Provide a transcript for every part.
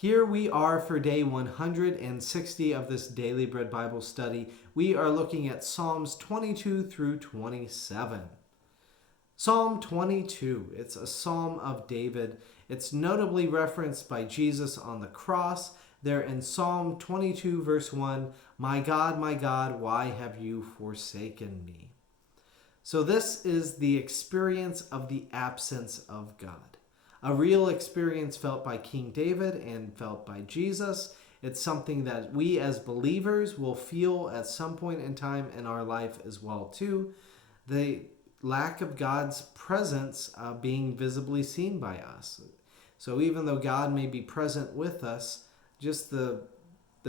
Here we are for day 160 of this Daily Bread Bible study. We are looking at Psalms 22 through 27. Psalm 22, it's a psalm of David. It's notably referenced by Jesus on the cross. There in Psalm 22, verse 1, my God, why have you forsaken me?" So this is the experience of the absence of God. A real experience felt by King David and felt by Jesus. It's something that we as believers will feel at some point in time in our life as well too. The lack of God's presence being visibly seen by us. So even though God may be present with us, just the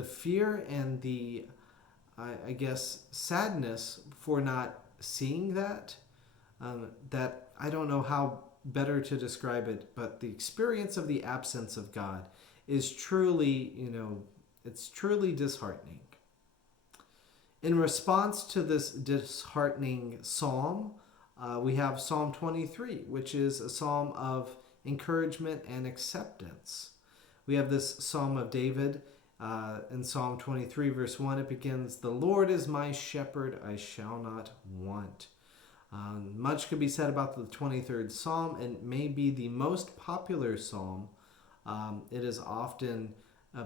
fear and the I guess sadness for not seeing that, that I don't know how better to describe it, but the experience of the absence of God is truly, it's truly disheartening. In response to this disheartening psalm, we have Psalm 23, which is a psalm of encouragement and acceptance. We have this Psalm of David in Psalm 23, verse 1. It begins, "The Lord is my shepherd, I shall not want." Much could be said about the 23rd Psalm, and it may be the most popular psalm. It is often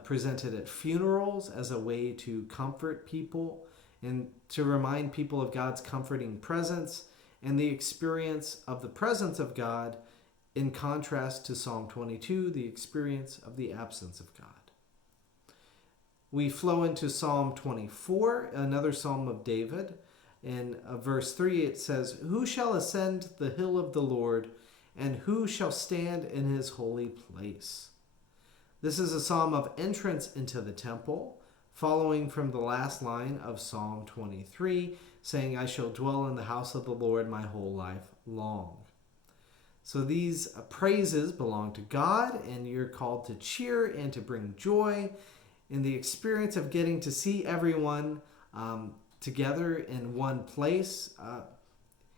presented at funerals as a way to comfort people and to remind people of God's comforting presence and the experience of the presence of God in contrast to Psalm 22, the experience of the absence of God. We flow into Psalm 24, another psalm of David. In verse 3, it says, "Who shall ascend the hill of the Lord, and who shall stand in his holy place?" This is a psalm of entrance into the temple, following from the last line of Psalm 23, saying, "I shall dwell in the house of the Lord my whole life long." So these praises belong to God, and you're called to cheer and to bring joy in the experience of getting to see everyone together in one place.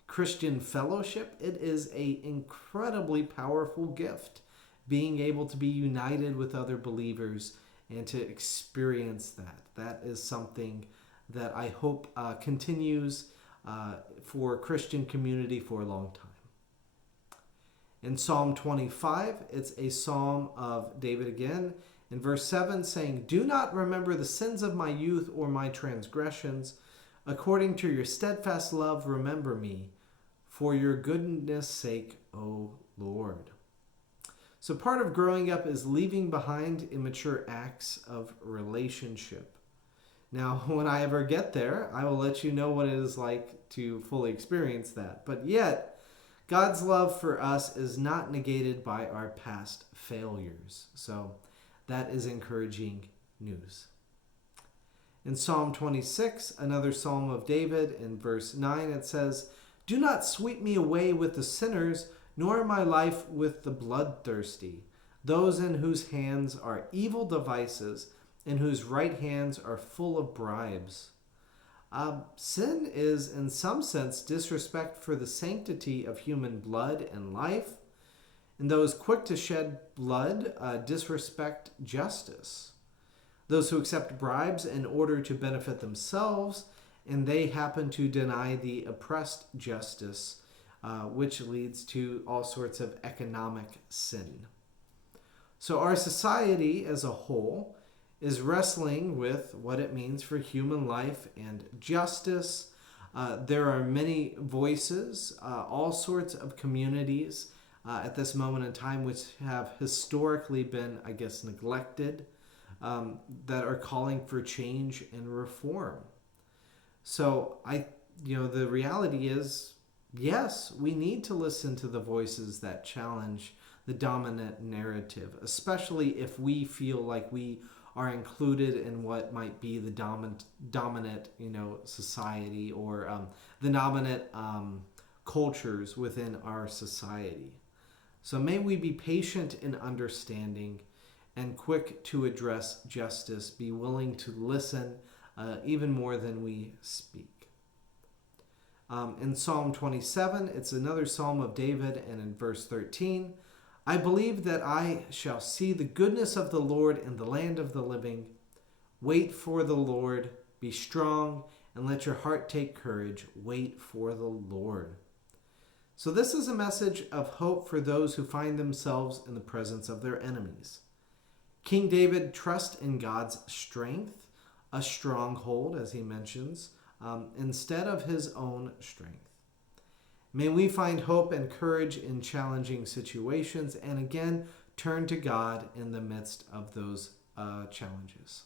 Christian fellowship, it is an incredibly powerful gift, being able to be united with other believers and to experience that. That is something that I hope continues for Christian community for a long time. In Psalm 25, it's a psalm of David again. In verse 7, saying, "Do not remember the sins of my youth or my transgressions. According to your steadfast love, remember me, for your goodness' sake, O Lord." So part of growing up is leaving behind immature acts of relationship. Now, when I ever get there, I will let you know what it is like to fully experience that. But yet, God's love for us is not negated by our past failures. So that is encouraging news. In Psalm 26, another psalm of David, in verse 9, it says, "Do not sweep me away with the sinners, nor my life with the bloodthirsty, those in whose hands are evil devices, and whose right hands are full of bribes." Sin is, in some sense, disrespect for the sanctity of human blood and life, and those quick to shed blood disrespect justice. Those who accept bribes in order to benefit themselves, and they happen to deny the oppressed justice, which leads to all sorts of economic sin. So our society as a whole is wrestling with what it means for human life and justice. There are many voices, all sorts of communities at this moment in time which have historically been, I guess, neglected, that are calling for change and reform. So the reality is, yes, we need to listen to the voices that challenge the dominant narrative, especially if we feel like we are included in what might be the dominant society or the dominant cultures within our society. So may we be patient in understanding and quick to address justice, be willing to listen even more than we speak. In Psalm 27, it's another psalm of David, and in verse 13, I believe that I shall see the goodness of the Lord in the land of the living. Wait for the Lord, be strong, and let your heart take courage. Wait for the Lord. So this is a message of hope for those who find themselves in the presence of their enemies. King David trusts in God's strength, a stronghold, as he mentions, instead of his own strength. May we find hope and courage in challenging situations and again turn to God in the midst of those challenges.